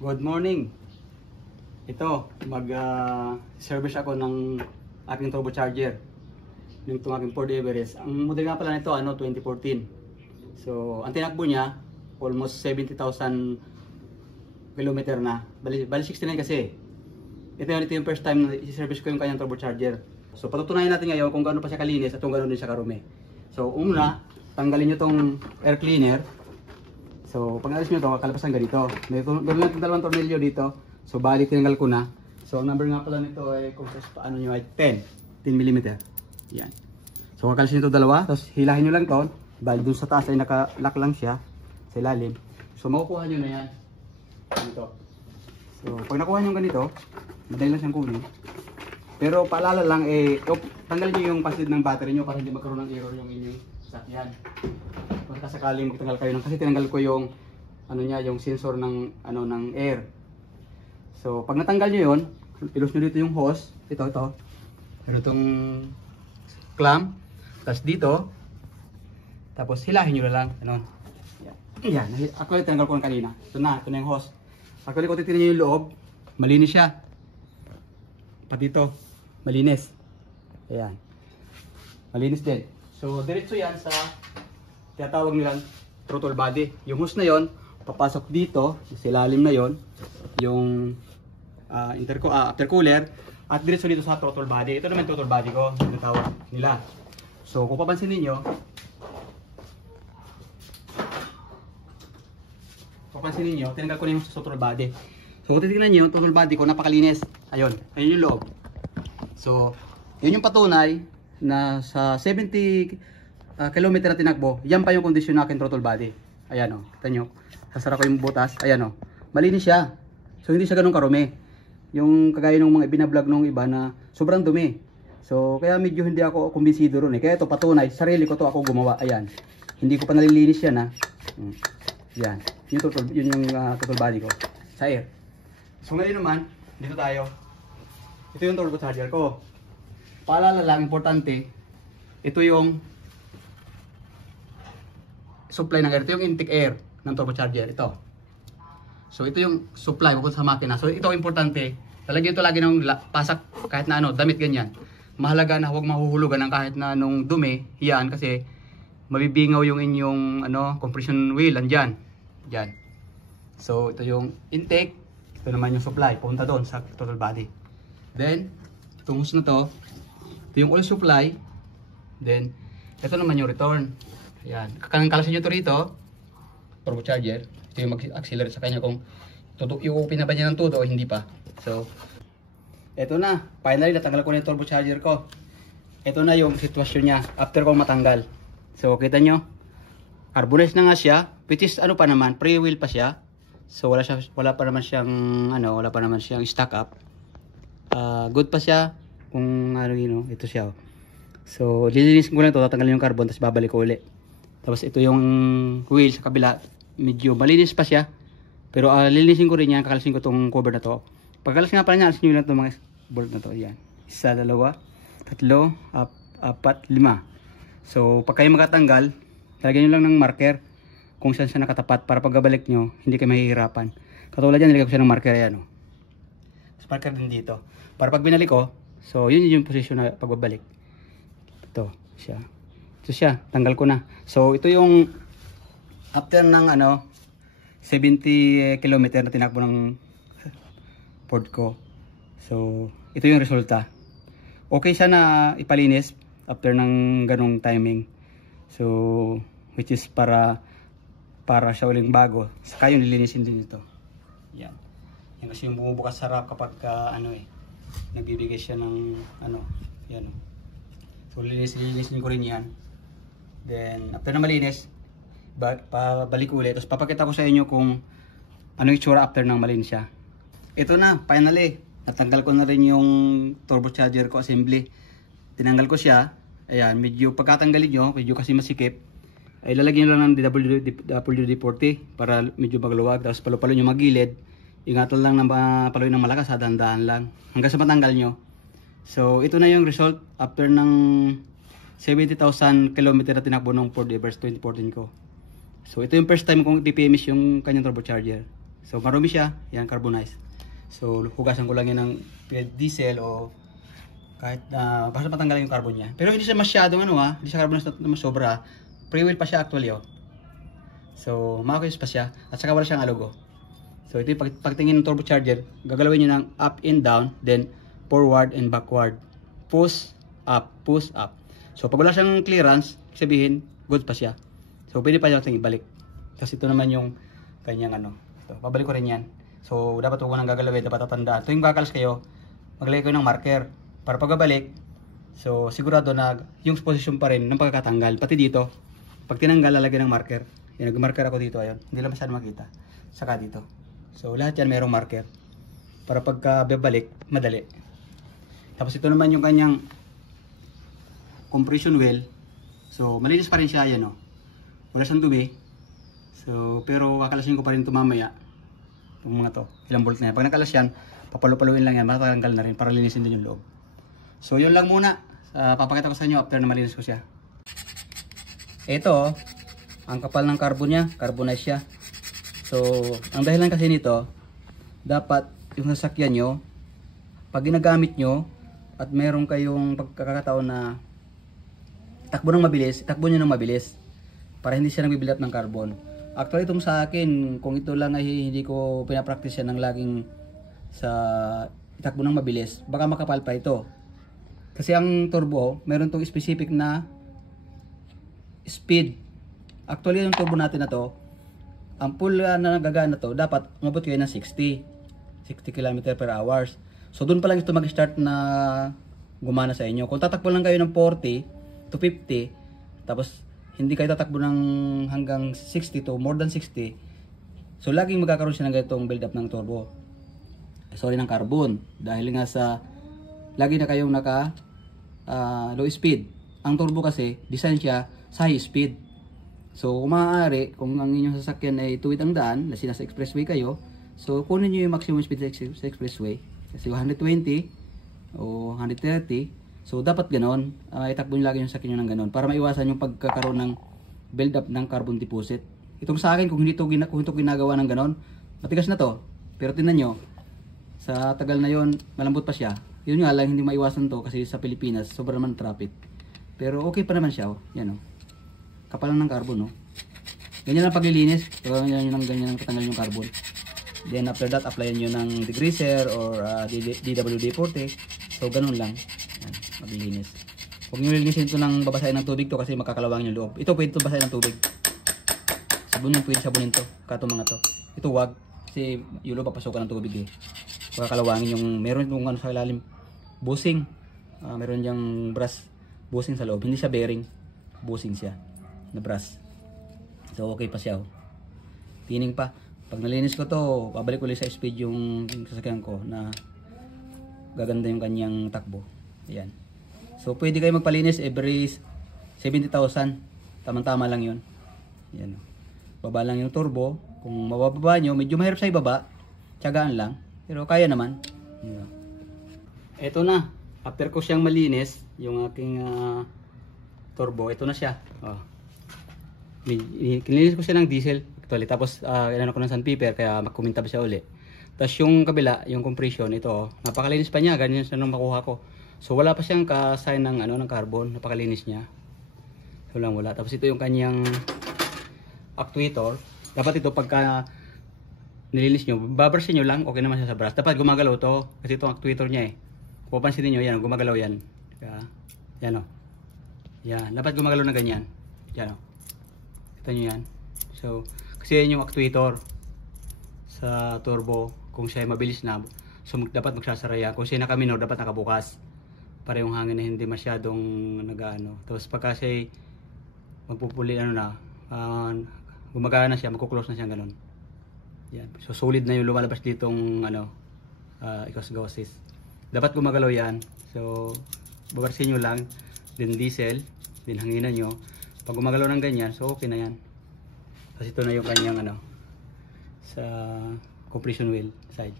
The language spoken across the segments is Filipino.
Good morning. Ito, mag-service ako ng aking turbocharger. Yung itong aking Ford Everest. Ang model nga pala nito, 2014. So, ang tinakbo niya, almost 70,000 kilometer na. Bali 69 kasi. Ito yung first time na i-service ko yung kanyang turbocharger. So, patutunayan natin ngayon kung gaano pa siya kalinis at kung gaano din siya karumi. So, una, tanggalin nyo tong air cleaner. So, pag alis nyo ito, kalapasan ganito. Meron natin dalawang tornilyo dito. So, bali tinanggal ko na. So, ang number nga pala nito ay kung sa paano nyo ay 10 mm. Yan. So, kakalisin nyo ito dalawa. Tapos, hilahin nyo lang ito. Bali dun sa taas ay naka-lock lang siya sa ilalim. So, makukuha nyo na yan. Ganito. So, pag nakuha nyo ganito, madali lang siyang kunin. Pero, paalala lang, tanggalin nyo yung pasid ng battery nyo para hindi magkaroon ng error yung inyong sakyan. Kung sakaling magtanggal kayo kasi tinanggal ko yung yung sensor ng ng air. So pag natanggal niyo 'yon, ilus niyo dito yung hose, ito. Pero itong clamp, tapos dito. Tapos hilahin niyo lang, Yan. Yan, actually tinanggal ko kanina. Ito na yung hose. Actually kung titingnan niyo yung loob, malinis siya. Pati dito, malinis. Ayan. Malinis din. So diretso yan sa tinatawag nilang throttle body. Yung hose na yon papasok dito sa ilalim na yon yung intercooler at diretso dito sa throttle body. Ito naman throttle body ko, tinatawag nila. So kung papansin niyo, tinanggal ko na yung throttle body. So kung titingnan niyo, yung throttle body ko napakalinis. Ayun yung loob. So yun yung patunay na sa 70 kilometer na tinakbo, yan pa yung kondisyon ng aking throttle body. Ayan kita nyo, sasara ko yung butas, ayan malinis siya. So hindi siya ganun karumi. Yung kagaya ng mga ibinablog nung iba na sobrang dumi. So kaya medyo hindi ako kumbinsido ron Kaya ito patunay, sarili ko to ako gumawa. Ayan, hindi ko pa nalilinis yan Yan, yun yung throttle body ko sa air. So ngayon naman, dito tayo. Ito yung turbocharger ko. Paalala lang, importante, ito yung supply ng air. Ito yung intake air ng turbocharger. Ito. So ito yung supply bukod sa makina. So ito importante. Talagyan ito lagi ng pasak kahit na damit ganyan. Mahalaga na huwag mahuhulugan ng kahit na anong dumi. Yan kasi mabibingaw yung inyong compression wheel andyan. Yan. So ito yung intake. Ito naman yung supply. Punta doon sa throttle body. Then itong hose na to. Ito yung oil supply. Then ito naman yung return. Ayan, kakalasin nyo ito rito, turbocharger. Ito yung mag-accelerate sa kanya kung i-open na ba niya ng todo o hindi pa. So, ito na. Finally, natanggal ko na yung turbocharger ko. Ito na yung sitwasyon niya after kong matanggal. So, kita nyo, carbonized na nga siya, which is pa naman, pre-wheel pa siya. So, wala pa naman siyang stock up. Good pa siya kung ito siya. So, lilinisin ko lang ito, tatanggalin yung carbon, tapos babalik ko ulit. Tapos ito yung wheel sa kabila, medyo malinis pa siya. Pero lilinisin ko rin yan, kakalisin ko itong cover na to. Pagkalas nga pala niya, alisin nyo lang itong mga bolt na to. Yan. 1, 2, 3, 4, 5. So pag kayo magkatanggal, talagyan nyo lang ng marker kung saan siya nakatapat para pagbabalik nyo, hindi kayo mahihirapan. Katulad yan, nilagay ko siya ng marker. Ayan. Tapos marker din dito. Para pag binalik ko, so yun yung position na pagbabalik. Ito siya, tanggal ko na. So ito yung after ng 70 kilometer na tinakbo ng Ford ko. So ito yung resulta. Okay siya na ipalinis after ng ganong timing. So which is para siya uling bago. Saka yung lilinisin din ito. Yan. Yan kasi yung bumubukas sarap kapag nagbibigay siya ng yan. So lilinisin ko rin yan. Then after na malinis, pabalik ulit. Tapos papakita ko sa inyo kung anong itsura after ng malinis siya. Ito na, finally. Natanggal ko na rin yung turbocharger ko assembly. Tinanggal ko siya. Ayan, medyo pagkatanggalin nyo, medyo kasi masikip. Ay lalagyan nyo lang ng WD-40 para medyo magluwag. Tapos palo-palo nyo magilid. Ingatan lang na paluin ng malakas, dahan-dahan lang. Hanggang sa matanggal nyo. So ito na yung result after ng 70,000 kilometer na tinakbo ng Ford Everest 2014 ko. So ito yung first time kong DPMS yung kanyang turbocharger. So marumi siya, yan carbonize. So hugasan ko lang yan ng diesel o kahit basta matanggal yung carbon niya. Pero hindi siya masyadong hindi siya carbonize na sobra. Pre-wheel pa siya actually So maayos pa siya at saka wala siyang alogo. So ito yung pagtingin ng turbocharger, gagalawin niyo ng up and down, then forward and backward. Push up, push up. So pag wala siyang clearance, sabihin good pa siya. So pwede pa natin ibalik. Tapos ito naman yung kanyang So, babalik ko rin yan. So dapat huwag ko nang gagalawin, dapat tatandaan. Ito yung kakalas kayo, maglagay kayo ng marker para pagbabalik. So sigurado na yung position pa rin ng pagkakatanggal. Pati dito, pag tinanggal, lalagyan ng marker. Yan, nag-marker ako dito, ayun. Hindi lang masyado makita. Saka dito. So lahat yan mayroong marker. Para pagka babalik, madali. Tapos ito naman yung kanyang compression wheel. So malinis pa rin siya, yan Wala siyang dumi. So pero kakalasin ko pa rin ito mamaya. Itong mga to, ilang bolt na yan. Pag nakalas yan, papalupaluin lang yan, matatanggal na rin para linisin din yung loob. So yun lang muna. Papakita ko sa inyo after na malinis ko siya. Ito, ang kapal ng carbon niya, carbonize siya. So ang dahilan kasi nito, dapat yung sasakyan nyo, pag ginagamit nyo at meron kayong pagkakataon na takbo nyo ng mabilis para hindi siya nagbibuild up ng carbon. Actually itong sa akin, kung ito lang ay hindi ko pinapractice yan ng laging sa itakbo ng mabilis, baka makapal pa ito. Kasi ang turbo, meron tong specific na speed. Actually yung turbo natin na to, ang full na nagagana to, dapat umabot kayo ng 60 km per hours. So doon pa lang ito mag-start na gumana sa inyo. Kung tatakbo lang kayo ng 40 to 50, tapos hindi kayo tatakbo ng hanggang 60 to more than 60, so laging magkakaroon siya ng ganitong build up ng turbo. Ng carbon. Dahil nga sa lagi na kayong naka low speed. Ang turbo kasi, design siya sa high speed. So kung maaari, kung ang inyong sasakyan ay tuwid ang daan, kasi nasa expressway kayo, so kunin nyo yung maximum speed sa expressway. Kasi 120 o 130, so dapat ganon, itakbo nyo lagi yung sasakyan nyo ng ganon para maiwasan yung pagkakaroon ng build up ng carbon deposit. Itong sa akin, kung ito ginagawa ng ganon, matigas na to. Pero tingnan nyo, sa tagal na yon, malambot pa siya. Yun nga lang, hindi maiwasan to kasi sa Pilipinas, sobrang naman traffic. Pero okay pa naman siya, yan kapal ng carbon, Ganyan ang paglilinis, ganyan ang tatanggal yung carbon. Then after that, applyan nyo ng degreaser or DWD-40. So ganun lang. Yan, maglilinis. Huwag nyo lilinisin ito ng babasahin ng tubig to kasi makakalawangin yung loob. Ito pwede ito basahin ng tubig. Sabunin, pwede sabunin to. Kato mga to. Ito wag. Kasi yung loob papasukan ng tubig makakalawangin yung, meron itong sa ilalim. Bushing. Meron yung brass bushing sa loob. Hindi siya bearing. Bushing siya. Na brass. So okay pa siya. Tining pa. Pag nalinis ko to, babalik ulit sa speed yung sasakyan ko na gaganda yung kanyang takbo. Ayan. So pwede kayo magpalinis every 70,000. Tama-tama lang yun. Ayan. Baba lang yung turbo. Kung mabababa nyo, medyo mahirap sa ibaba. Tiyagaan lang. Pero kaya naman. Ayan. Ito na. After ko siyang malinis, yung aking turbo, ito na siya. Kinilis ko siya ng diesel. Actually, tapos inano ko ng sandpaper kaya makumintab siya uli. Tapos yung kabila, yung compression, ito napakalinis pa niya, ganyan siya nung makuha ko. So wala pa siyang ka-sign ng ng carbon, napakalinis niya. Wala. Tapos ito yung kanyang actuator. Dapat ito pagka nilinis nyo, babrasin nyo lang, okay naman siya sa brush. Dapat gumagalaw to, kasi itong actuator niya Kung papansinin nyo, yan, gumagalaw yan. Kaya, yan Yan, dapat gumagalaw na ganyan. Yan Kita nyo yan. So, kasi yan yung actuator sa turbo. Kung siya ay mabilis na, so dapat magsasara yan. Kung siya naka-minor, dapat nakabukas para yung hangin na hindi masyadong nag-ano. Tapos pagka siya magpupuli, gumagana na siya, magkuklose na siya ganun. Yan. So solid na yung lumalabas ditong exhaust gases. Dapat gumagalaw yan. So babarsin nyo lang, then diesel, then hanginan nyo. Pag gumagalaw ng ganyan, so okay na yan. Kasi ito na yung kanyang sa compression wheel side.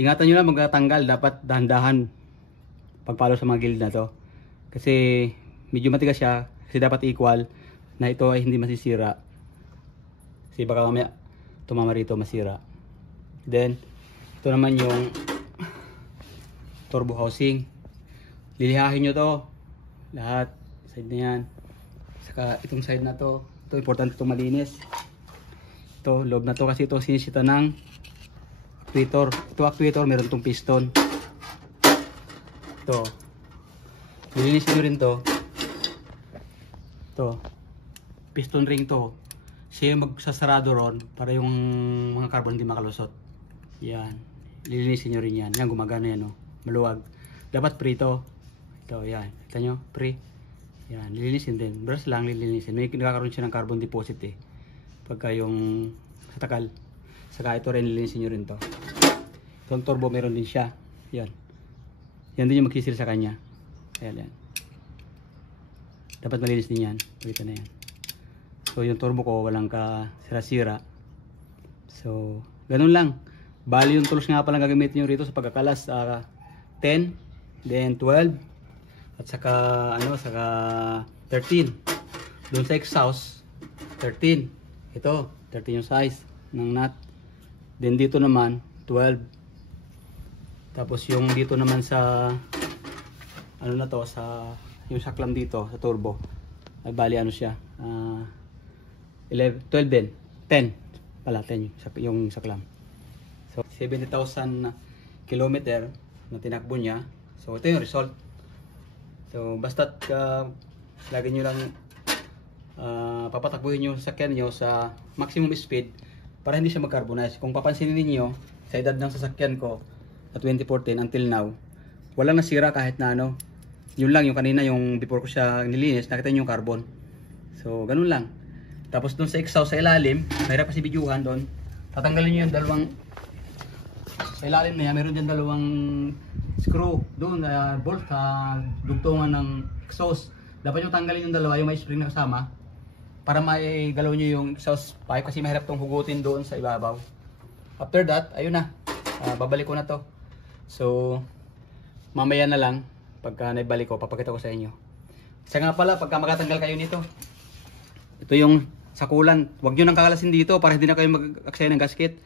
Ingatan nyo lang magtatanggal, dapat dahan-dahan pagpalo sa mga gilid na to. Kasi medyo matigas siya, kasi dapat equal na ito ay hindi masisira. Kasi baka mamaya tumama rito masira. Then ito naman yung turbo housing. Lilihahin nyo to lahat, side na yan, saka itong side na to. Ito importante, ito malinis. Ito loob na to kasi ito sinisita ng actuator. Ito actuator, meron itong piston. Ito lilinisin nyo rin to. Ito piston ring to, siya yung magsasarado ron para yung mga carbon hindi makalusot. Yan, lilinisin nyo rin yan. Yan, gumagana yan, oh. Maluwag. Dapat pre to. Ito, yan. Kita nyo, pre. Yan, lilinisin din. Brush lang, lilinisin. May nakakaroon siya ng carbon deposit eh. Pagka yung sa takal. Saka ito rin, lilinisin nyo rin to. Itong turbo, meron din siya. Yan. Yan din yung magsisil sa kanya. Ayan, yan. Dapat malinis din yan. Pagkita na yan. So yung turbo ko walang ka sira-sira. So ganun lang. Bali yung tools nga pala gagamitin nyo rito sa pagkakalas, 10, then 12, at saka saka 13. Doon sa exhaust 13. Ito 13 yung size ng nut. Then dito naman 12. Tapos yung dito naman sa sa yung saklam dito sa turbo. Ay bali siya. 12 din. 10 pala, 10 yung saklam. So 70,000 kilometer na tinakbo niya. So ito yung result. So basta't lagi nyo lang papatakbuhin yung sasakyan nyo sa maximum speed para hindi siya mag-carbonize. Kung papansinin niyo sa edad ng sasakyan ko sa 2014 until now, walang nasira kahit na yun lang yung kanina, yung before ko siya nilinis, nakita niyo yung carbon. So ganun lang. Tapos doon sa exhaust sa ilalim, mahirap kasi bidyuhan doon. Tatanggalin niyo yung dalawang sa ilalim na yan, meron diyan dalawang screw doon, bolt sa dugtungan ng exhaust. Dapat yung tanggalin yung dalawa, yung may spring na kasama, para maigalaw niyo yung exhaust pipe kasi mahirap tong hugutin doon sa ibabaw. After that, ayun na. Babalik ko na to. So mamaya na lang pagka naibalik ko, papakita ko sa inyo. Isa nga pala, pagka makatanggal kayo nito, ito yung sakulan. Huwag nyo nang kakalasin dito para hindi na kayo mag-aksaya ng gasket.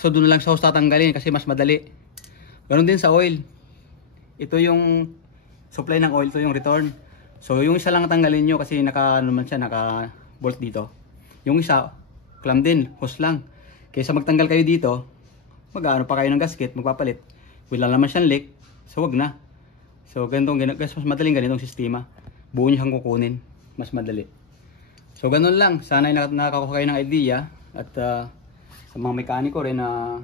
So doon na lang sa hose tatanggalin kasi mas madali. Ganon din sa oil. Ito yung supply ng oil, ito yung return. So yung isa lang tanggalin nyo kasi naka bolt dito. Yung isa, clamp din, hose lang. Kaysa magtanggal kayo dito, mag-ano pa kayo ng gasket, magpapalit. Wala naman siyang leak, so wag na. So ganitong mas madaling ganitong sistema. Buo nyo siyang kukunin, mas madali. So ganun lang, sana ay nakakakuha kayo ng idea at sa mga mekaniko rin na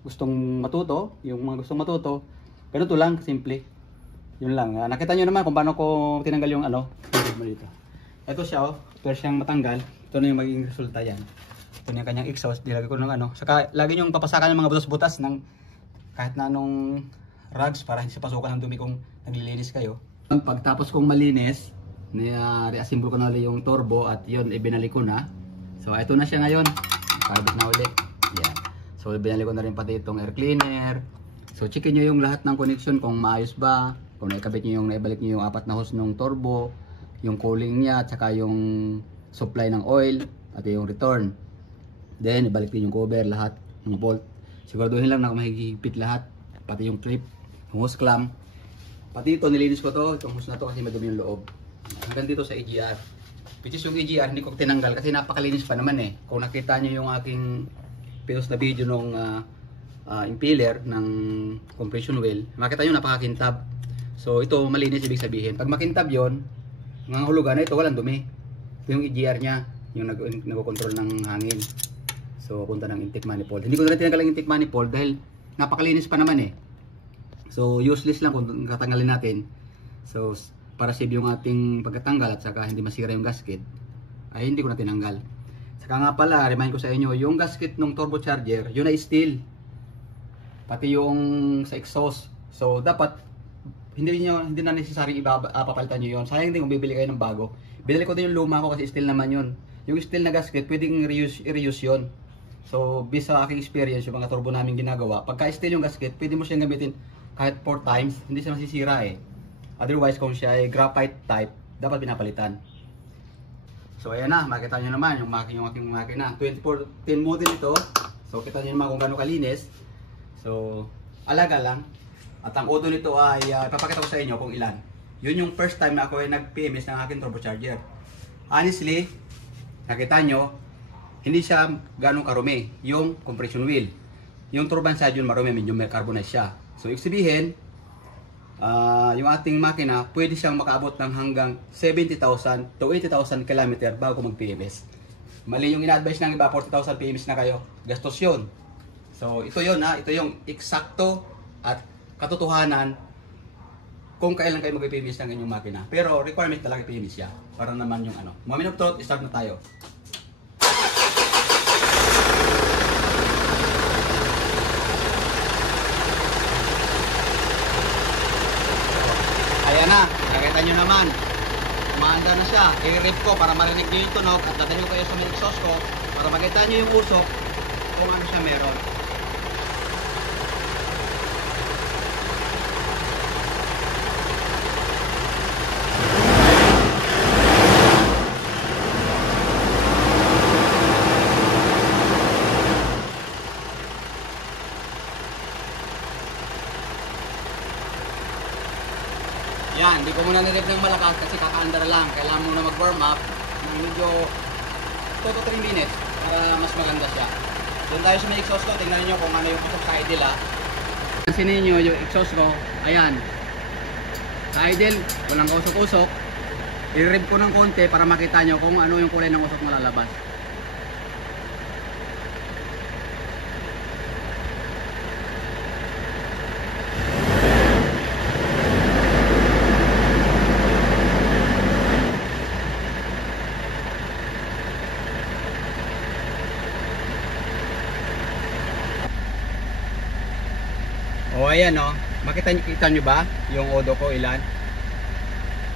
gustong matuto, yung mga gustong matuto, ganito lang, simple. Yun lang. Nakita nyo naman kung paano ko tinanggal yung dito. Ito siya, pero siyang matanggal. Ito na yung magiging resulta yan. Ito na yung kanyang exhaust, nilagay ko ng Saka lagi nyo papasakan ng mga butas-butas ng kahit na anong rags para hindi sa pasukan ng dumi kung naglilinis kayo. Pagtapos kong malinis, reassemble ko na ulit yung turbo at yun, ibinalik ko na. So ito na siya ngayon, nakabit na ulit. Yeah. So ibinalik ko na rin pati itong air cleaner. So checkin nyo yung lahat ng connection kung maayos ba, kung naibalik nyo yung 4 na hose ng turbo, yung cooling niya at saka yung supply ng oil at yung return. Then ibalik din yung cover, lahat, yung bolt. Siguraduhin lang na mahigpit lahat, pati yung clip, yung hose clamp. Pati ito nilinis ko to, itong hose na to kasi madumi yung loob. Hanggang dito sa EGR, which is yung EGR hindi ko tinanggal kasi napakalinis pa naman eh. Kung nakita nyo yung aking pinost na video nung impeller ng compression wheel, makita nyo napakakintab. So ito malinis, ibig sabihin pag makintab yon, mga hulugan na ito walang dumi. Ito yung EGR nya, yung nag-control ng hangin. So punta ng intake manifold. Hindi ko na rin tinanggal ang intake manifold dahil napakalinis pa naman eh. So useless lang kung katanggalin natin. So para save yung ating pagkatanggal at saka hindi masira yung gasket, ay hindi ko na tinanggal. Saka nga pala, remind ko sa inyo, yung gasket ng turbocharger, yun ay steel. Pati yung sa exhaust. So dapat hindi na necessary papalitan nyo yun. Sayang din kung bibili kayo ng bago. Binili ko din yung luma ko kasi steel naman yun. Yung steel na gasket, pwedeng i-reuse yun. So based sa aking experience, yung mga turbo namin ginagawa, pagka steel yung gasket, pwede mo siyang gamitin kahit 4 times, hindi siya masisira eh. Otherwise, kung siya ay graphite type, dapat pinapalitan. So ayan na, makita nyo naman yung aking makina. 2014 model ito. So kita niyo naman kung gaano kalinis. So alaga lang. At ang odo nito ay ipapakita ko sa inyo kung ilan. Yun yung first time na ako ay nag-PMS ng aking turbocharger. Honestly, nakita nyo, hindi siya ganong karumi yung compression wheel. Yung turbine side yun marumi, medyo may carbonized siya. So ibig sabihin, yung ating makina pwede siyang makaabot ng hanggang 70,000 to 80,000 km bago mag-PMS. Mali yung ina-advise ng iba, 40,000 PMS na kayo. Gastos yun. So ito yun ha, ito yung eksakto at katotohanan kung kailan kayo mag-PMS ng inyong makina. Pero requirement talaga PMS siya. Para naman yung ano. Mga minute start na tayo. Ayan na, nakita nyo naman. Umaanda na siya. I-rip ko para marinig nyo yung tunog at dadalhin ko kayo sa may exhaust ko para makita nyo yung usok kung ano siya meron. Yan, hindi ko muna nirip ng malakas kasi kakaandar lang. Kailangan muna mag-warm up ng medyo 2 to 3 minutes para mas maganda siya. Doon tayo sa may exhaust ko, tingnan nyo kung ano yung usok sa idle ha. Pansinin nyo yung exhaust ko, ayan. Sa idle, walang usok-usok. I-rip ko ng konti para makita nyo kung ano yung kulay ng usok na lalabas. O ayan o, makita nyo ba yung odo ko ilan?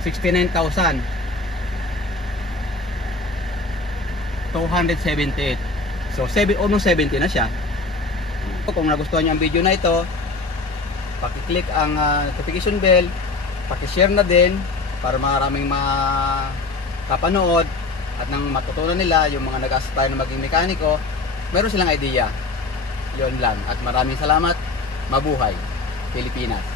69,278. So almost 70 na siya. Kung nagustuhan nyo ang video na ito, paki-click ang notification bell, paki-share na din para maraming makapanood at nang matutunan nila yung mga nag-aspire na maging mekaniko, meron silang idea. Yun lang. At maraming salamat. Mabuhay Pilipinas.